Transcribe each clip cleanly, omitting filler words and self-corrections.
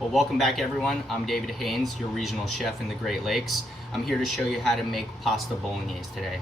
Well, welcome back everyone. I'm David Haynes, your regional chef in the Great Lakes. I'm here to show you how to make pasta bolognese today.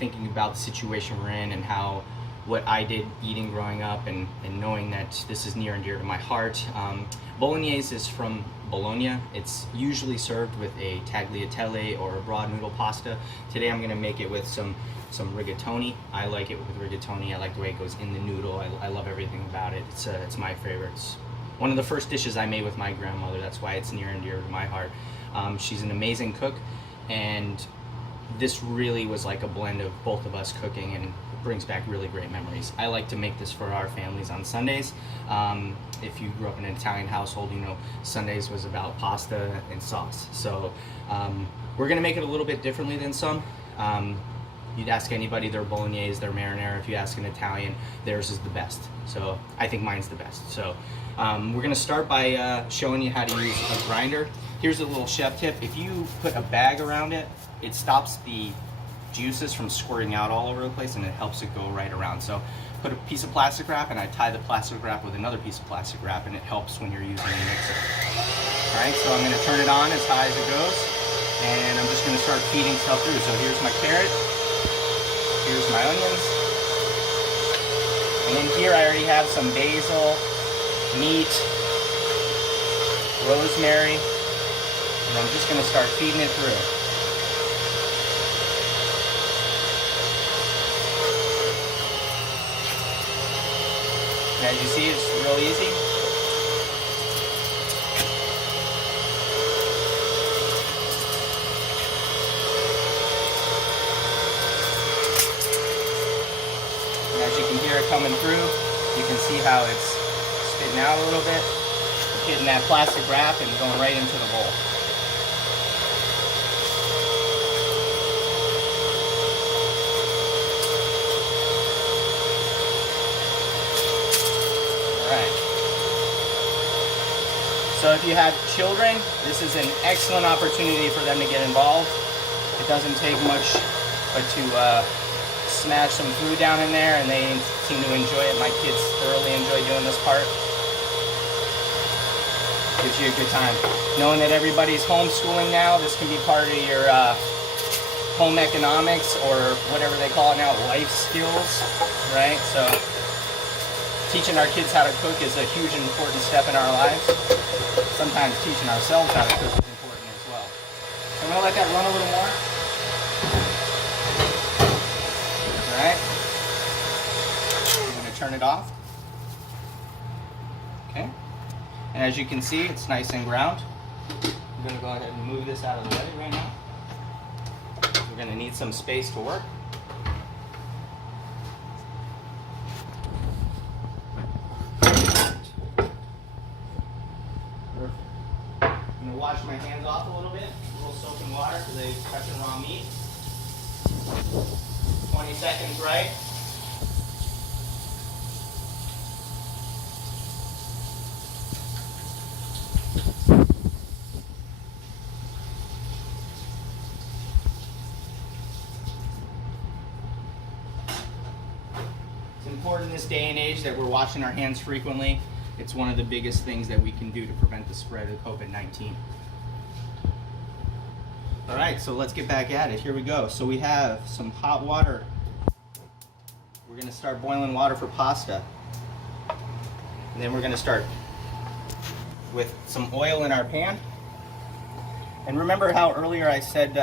Thinking about the situation we're in and how what I did eating growing up and knowing that this is near and dear to my heart. Bolognese is from Bologna. It's usually served with a tagliatelle or a broad noodle pasta. Today I'm going to make it with some rigatoni. I like it with rigatoni. I like the way it goes in the noodle. I love everything about it. It's my favorite. It's one of the first dishes I made with my grandmother. That's why it's near and dear to my heart. She's an amazing cook, and this really was like a blend of both of us cooking, and it brings back really great memories. I like to make this for our families on Sundays. If you grew up in an Italian household, you know Sundays was about pasta and sauce. So we're gonna make it a little bit differently than some. You'd ask anybody their bolognese, their marinara. If you ask an Italian, theirs is the best. So I think mine's the best. So we're gonna start by showing you how to use a grinder. Here's a little chef tip. If you put a bag around it, it stops the juices from squirting out all over the place, and it helps it go right around. So put a piece of plastic wrap, and I tie the plastic wrap with another piece of plastic wrap, and it helps when you're using a mixer. All right, so I'm gonna turn it on as high as it goes, and I'm just gonna start feeding stuff through. So here's my carrot. Here's my onions. And in here I already have some basil, meat, rosemary, and I'm just going to start feeding it through. And as you see, it's real easy. As you can hear it coming through, you can see how it's spitting out a little bit, getting that plastic wrap and going right into the bowl. Alright. So if you have children, this is an excellent opportunity for them to get involved. It doesn't take much but to smash some food down in there, and they seem to enjoy it. My kids thoroughly enjoy doing this part. Gives you a good time. Knowing that everybody's homeschooling now, this can be part of your home economics, or whatever they call it now, life skills, right? So teaching our kids how to cook is a huge and important step in our lives. Sometimes teaching ourselves how to cook is important as well. So I'm going to let that run a little more. Alright, I'm going to turn it off. Okay, and as you can see, it's nice and ground. I'm going to go ahead and move this out of the way right now. We're going to need some space to work. Perfect. I'm going to wash my hands off a little bit, a little soap and water because they touch the raw meat. 20 seconds, right? It's important in this day and age that we're washing our hands frequently. It's one of the biggest things that we can do to prevent the spread of COVID-19. All right, so let's get back at it. Here we go. So we have some hot water. We're going to start boiling water for pasta. And then we're going to start with some oil in our pan. And remember how earlier I said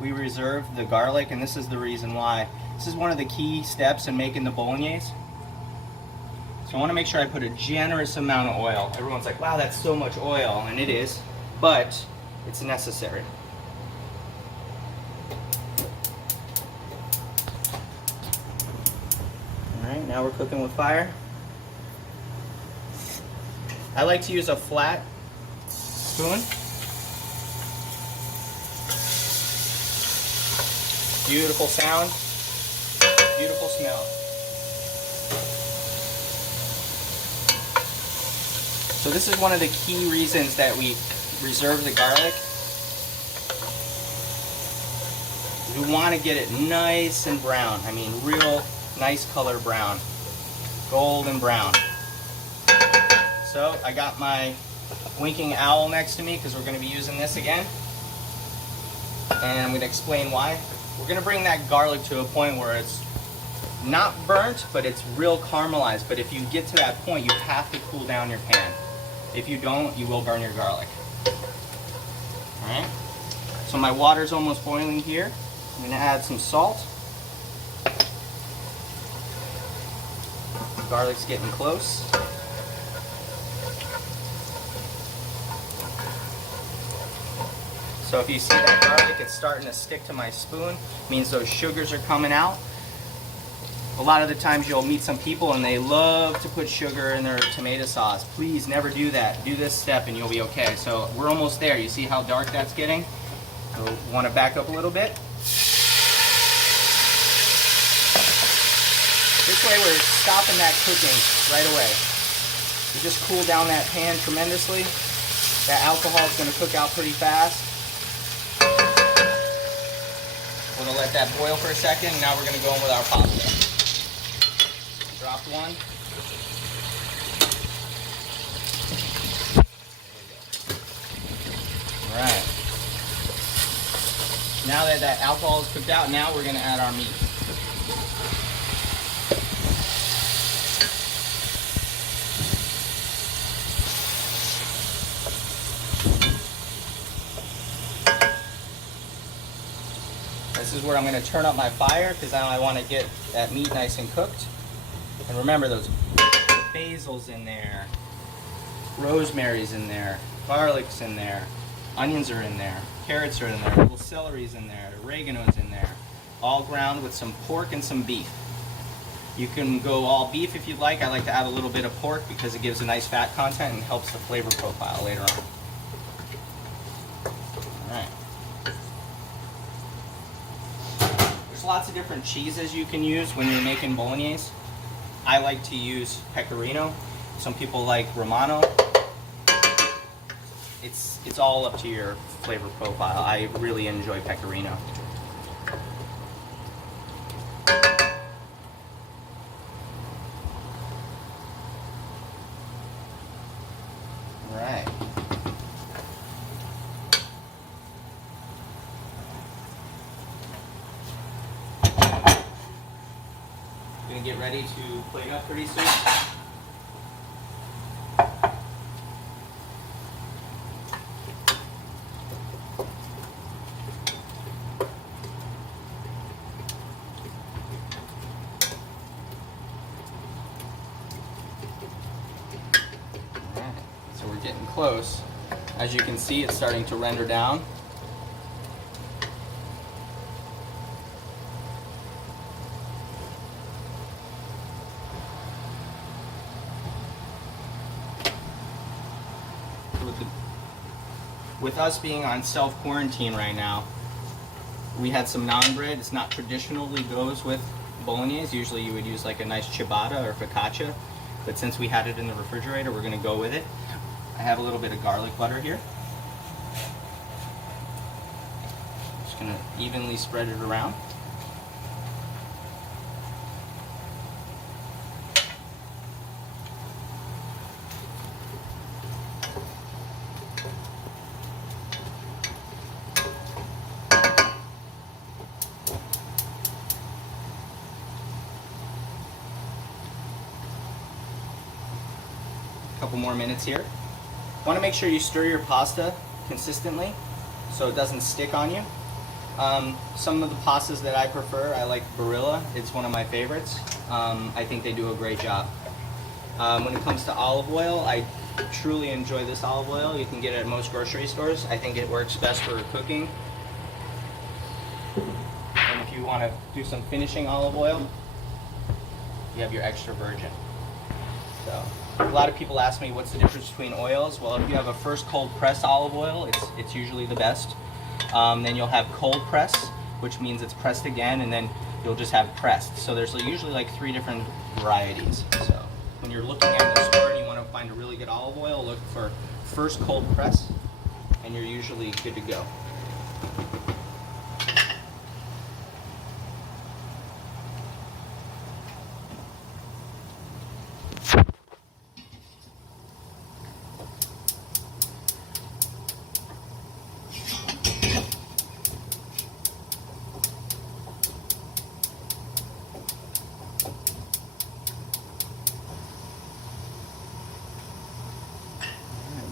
we reserved the garlic, and this is the reason why. This is one of the key steps in making the bolognese. So I want to make sure I put a generous amount of oil. Everyone's like, wow, that's so much oil, and it is, but it's necessary. Alright, now we're cooking with fire. I like to use a flat spoon. Beautiful sound, beautiful smell. So this is one of the key reasons that we reserve the garlic. We want to get it nice and brown. I mean, real nice color brown. Golden brown. So I got my winking owl next to me because we're going to be using this again. And I'm going to explain why. We're going to bring that garlic to a point where it's not burnt, but it's real caramelized. But if you get to that point, you have to cool down your pan. If you don't, you will burn your garlic. Alright? So my water's almost boiling here. I'm going to add some salt. The garlic's getting close. So if you see that garlic, it's starting to stick to my spoon, means those sugars are coming out. A lot of the times you'll meet some people and they love to put sugar in their tomato sauce. Please never do that. Do this step and you'll be okay. So we're almost there. You see how dark that's getting? So we want to back up a little bit. This way we're stopping that cooking right away. You just cool down that pan tremendously. That alcohol is going to cook out pretty fast. We're going to let that boil for a second. Now we're going to go in with our pasta. Dropped one. All right. Now that that alcohol is cooked out, now we're going to add our meat. This is where I'm going to turn up my fire because now I want to get that meat nice and cooked. And remember, those basil's in there, rosemary's in there, garlic's in there, onions are in there, carrots are in there, little celery's in there, oregano's in there, all ground with some pork and some beef. You can go all beef if you'd like. I like to add a little bit of pork because it gives a nice fat content and helps the flavor profile later on. All right. There's lots of different cheeses you can use when you're making bolognese. I like to use pecorino. Some people like Romano. It's all up to your flavor profile. I really enjoy pecorino. All right. Gonna get ready to plate up pretty soon. Alright, so we're getting close. As you can see, it's starting to render down. With us being on self-quarantine right now, we had some naan bread. It's not traditionally goes with bolognese. Usually you would use like a nice ciabatta or focaccia, but since we had it in the refrigerator, we're going to go with it. I have a little bit of garlic butter here. Just going to evenly spread it around. Couple more minutes here. Want to make sure you stir your pasta consistently so it doesn't stick on you. Some of the pastas that I prefer, I like Barilla. It's one of my favorites. I think they do a great job. When it comes to olive oil, I truly enjoy this olive oil. You can get it at most grocery stores. I think it works best for cooking. And if you want to do some finishing olive oil, you have your extra virgin. So. A lot of people ask me what's the difference between oils. Well, if you have a first cold press olive oil, it's usually the best. Then you'll have cold press, which means it's pressed again, and then you'll just have pressed. So there's usually like 3 different varieties. So when you're looking at the store and you want to find a really good olive oil, look for first cold press, and you're usually good to go.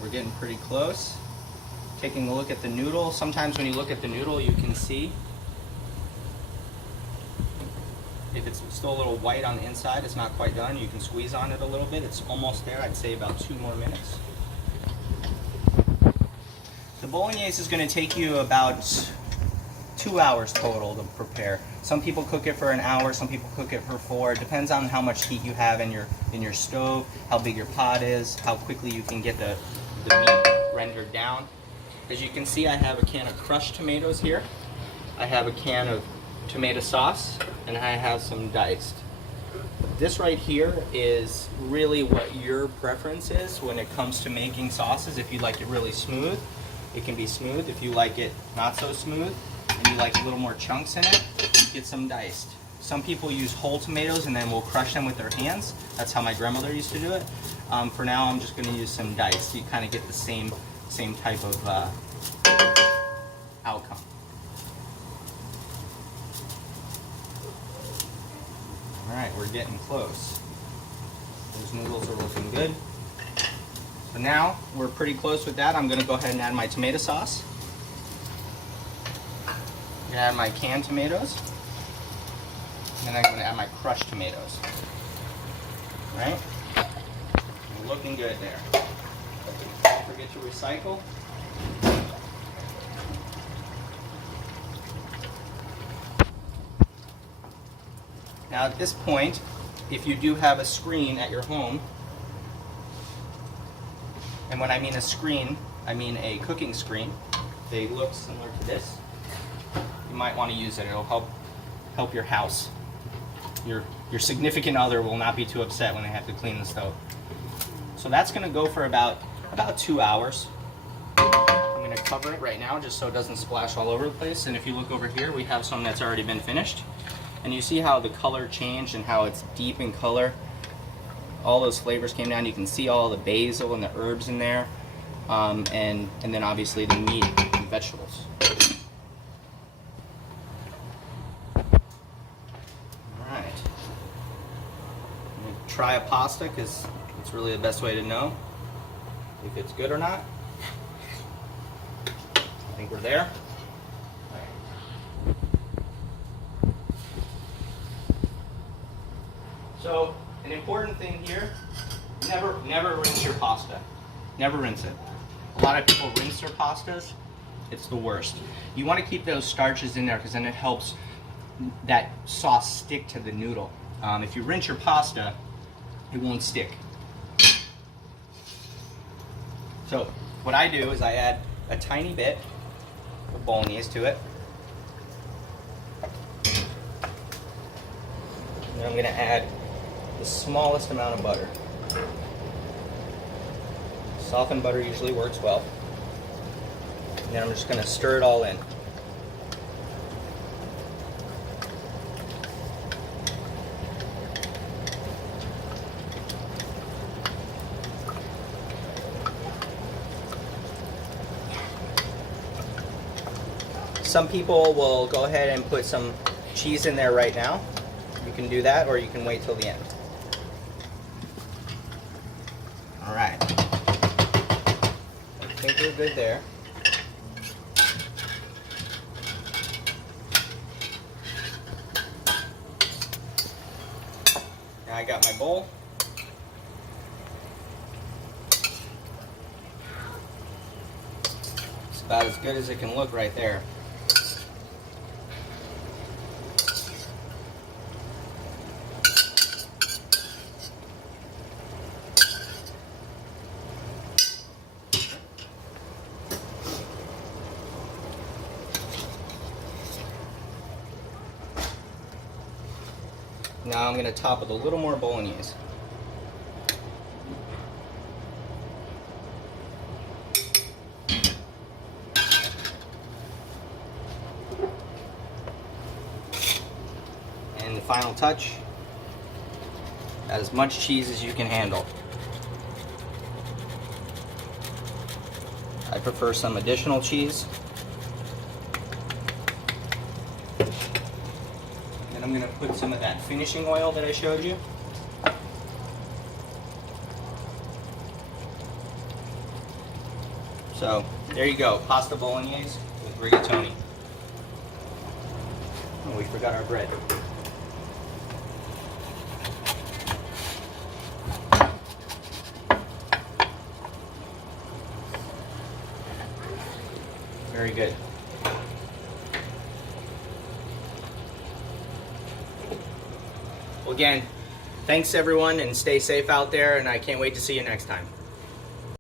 We're getting pretty close. Taking a look at the noodle. Sometimes when you look at the noodle, you can see if it's still a little white on the inside, it's not quite done. You can squeeze on it a little bit. It's almost there. I'd say about 2 more minutes. The bolognese is going to take you about 2 hours total to prepare. Some people cook it for an hour, some people cook it for 4. It depends on how much heat you have in your stove, how big your pot is, how quickly you can get the meat rendered down. As you can see, I have a can of crushed tomatoes here. I have a can of tomato sauce, and I have some diced. This right here is really what your preference is when it comes to making sauces. If you like it really smooth, it can be smooth. If you like it not so smooth, and you like a little more chunks in it, get some diced. Some people use whole tomatoes and then will crush them with their hands. That's how my grandmother used to do it. For now, I'm just going to use some diced. You kind of get the same type of outcome. All right, we're getting close. Those noodles are looking good. So now we're pretty close with that. I'm going to go ahead and add my tomato sauce. I'm going to add my canned tomatoes, and then I'm going to add my crushed tomatoes. All right? We're looking good there. Don't forget to recycle. Now at this point, if you do have a screen at your home, and when I mean a screen, I mean a cooking screen. They look similar to this. You might want to use it. It'll help your house. Your significant other will not be too upset when they have to clean the stove. So that's going to go for about 2 hours. I'm going to cover it right now just so it doesn't splash all over the place. And if you look over here, we have some that's already been finished. And you see how the color changed and how it's deep in color. All those flavors came down. You can see all the basil and the herbs in there. And then obviously the meat and vegetables. Alright. I'm going to try a pasta because it's really the best way to know if it's good or not. I think we're there. So, an important thing here, never rinse your pasta. Never rinse it. A lot of people rinse their pastas. It's the worst. You want to keep those starches in there because then it helps that sauce stick to the noodle. If you rinse your pasta, it won't stick. So, what I do is I add a tiny bit of bolognese to it. And I'm going to add the smallest amount of butter. Softened butter usually works well. And then I'm just going to stir it all in. Some people will go ahead and put some cheese in there right now. You can do that, or you can wait till the end. All right. I think we're good there. Now I got my bowl. It's about as good as it can look right there. Now I'm going to top with a little more bolognese. And the final touch, add as much cheese as you can handle. I prefer some additional cheese. I'm going to put some of that finishing oil that I showed you. So there you go, pasta bolognese with rigatoni. Oh, we forgot our bread. Very good. Well, again, thanks everyone, and stay safe out there, and I can't wait to see you next time.